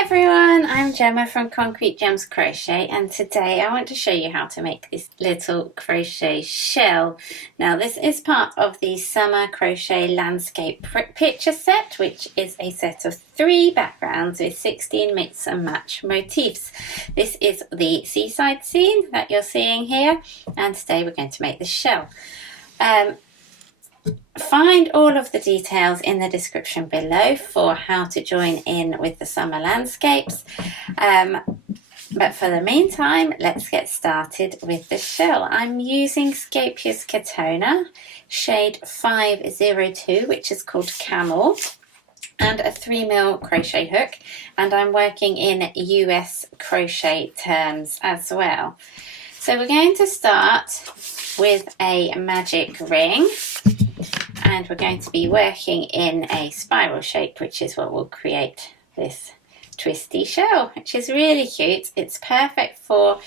Hi everyone, I'm Gemma from Concrete Gems Crochet, and today I want to show you how to make this little crochet shell. Now this is part of the Summer Crochet Landscape Picture Set, which is a set of 3 backgrounds with 16 mix and match motifs. This is the seaside scene that you're seeing here, and today we're going to make the shell. Find all of the details in the description below for how to join in with the summer landscapes. But for the meantime, let's get started with the shell. I'm using Scapious Katona, shade 502, which is called Camel, and a 3mm crochet hook, and I'm working in US crochet terms as well. So we're going to start with a magic ring. And we're going to be working in a spiral shape, which is what will create this twisty shell, which is really cute. It's perfect for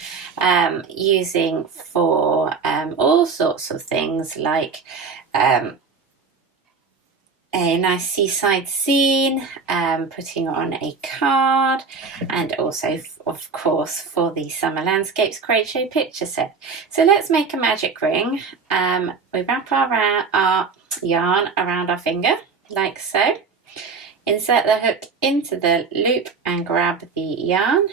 using for all sorts of things, like a nice seaside scene, putting on a card, and also of course for the Summer Landscapes Crochet Picture Set. So let's make a magic ring. We wrap our yarn around our finger like so. Insert the hook into the loop and grab the yarn,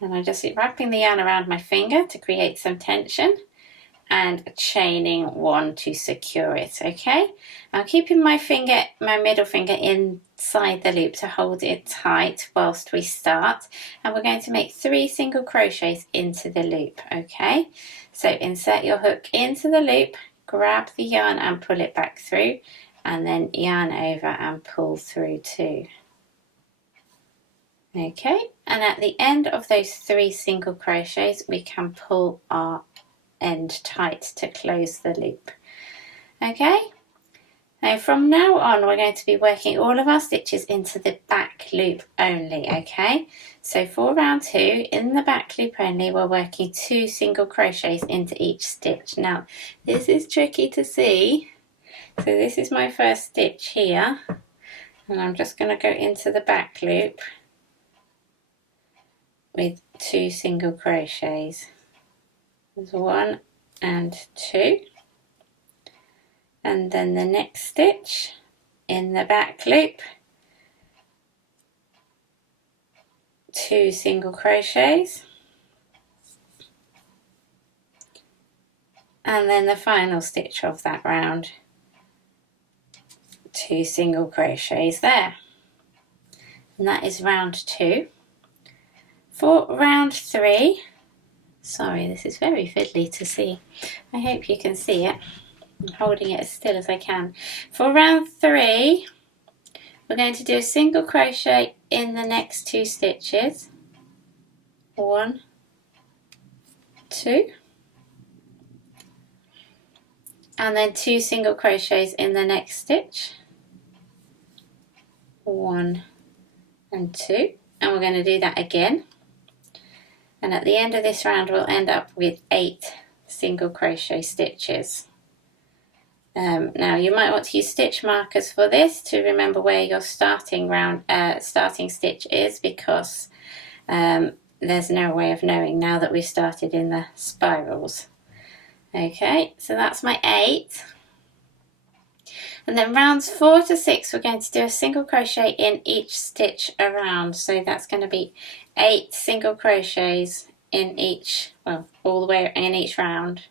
and I'm just wrapping the yarn around my finger to create some tension and chaining 1 to secure it. Okay, I'm keeping my middle finger inside the loop to hold it tight whilst we start, and we're going to make 3 single crochets into the loop. Okay, so insert your hook into the loop, grab the yarn and pull it back through, and then yarn over and pull through too. Okay, and at the end of those 3 single crochets we can pull our end tight to close the loop. Okay, now from now on we're going to be working all of our stitches into the back loop only. Okay, so for round 2 in the back loop only we're working 2 single crochets into each stitch. Now this is tricky to see, so this is my first stitch here, and I'm just going to go into the back loop with 2 single crochets. There's 1 and 2, and then the next stitch in the back loop, 2 single crochets, and then the final stitch of that round, 2 single crochets there. And that is round 2. For round 3, sorry, this is very fiddly to see. I hope you can see it. I'm holding it as still as I can. For round 3, we're going to do a single crochet in the next 2 stitches. 1, 2, and then 2 single crochets in the next stitch. 1 and 2, and we're going to do that again. And at the end of this round we'll end up with 8 single crochet stitches. Now you might want to use stitch markers for this to remember where your starting stitch is, because there's no way of knowing now that we've started in the spirals. Okay, so that's my 8. And then rounds 4 to 6 we're going to do a single crochet in each stitch around, so that's going to be 8 single crochets in each, well, all the way in each round.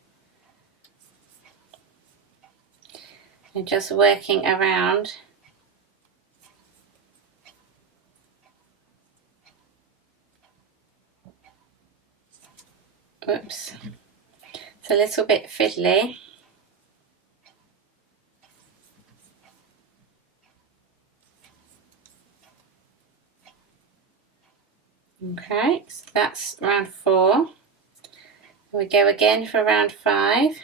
And just working around oops, it's a little bit fiddly. Okay, so that's round 4. We go again for round 5.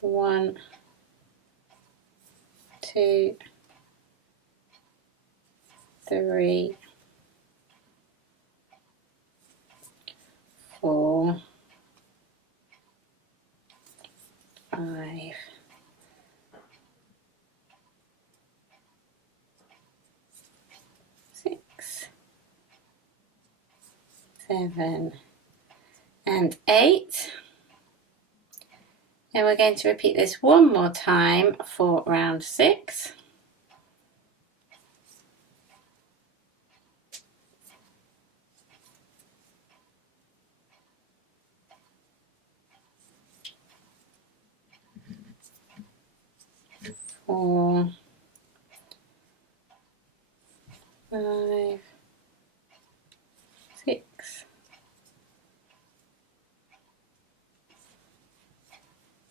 1, 2, 3, 4, 5, 6, 7 and 8. Then we're going to repeat this one more time for round 6. Four, 5, 6,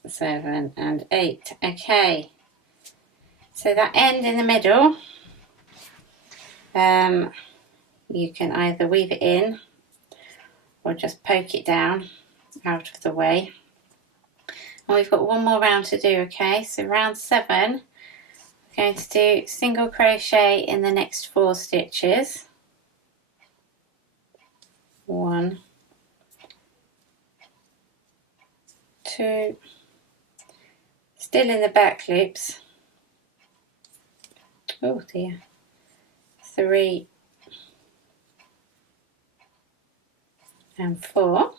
7 and 8. Okay, so that end in the middle, you can either weave it in or just poke it down out of the way. And we've got one more round to do, okay? So round 7, we're going to do single crochet in the next 4 stitches. 1, 2, still in the back loops. Oh dear. 3 and 4.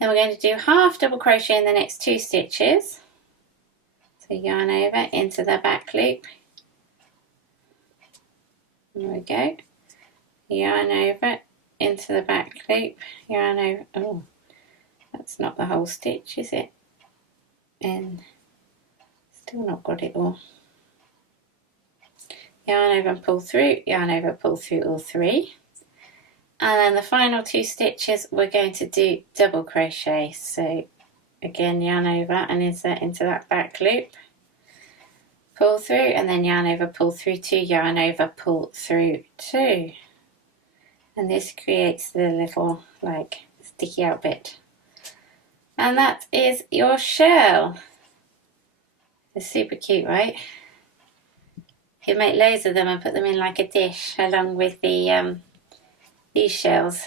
Then we're going to do half double crochet in the next 2 stitches. So yarn over into the back loop. There we go. Yarn over into the back loop. Yarn over. Oh, that's not the whole stitch, is it? And still not got it all. Yarn over and pull through. Yarn over, pull through all 3. And then the final 2 stitches we're going to do double crochet. So again, yarn over and insert into that back loop, pull through, and then yarn over, pull through 2, yarn over, pull through 2. And this creates the little like sticky out bit. And that is your shell. It's super cute, right? You can make loads of them and put them in like a dish along with the these shells,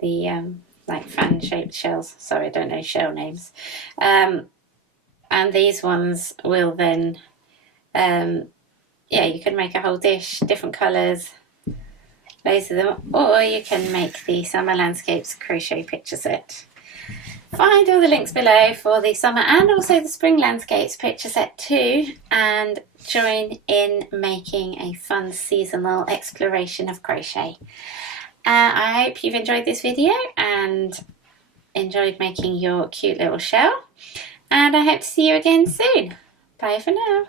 the like fan-shaped shells. Sorry, I don't know shell names. And these ones will then, yeah, you can make a whole dish, different colours, loads of them, or you can make the Summer Landscapes crochet picture set. Find all the links below for the summer and also the spring landscapes picture set too, and join in making a fun seasonal exploration of crochet. I hope you've enjoyed this video and enjoyed making your cute little shell, and I hope to see you again soon. Bye for now.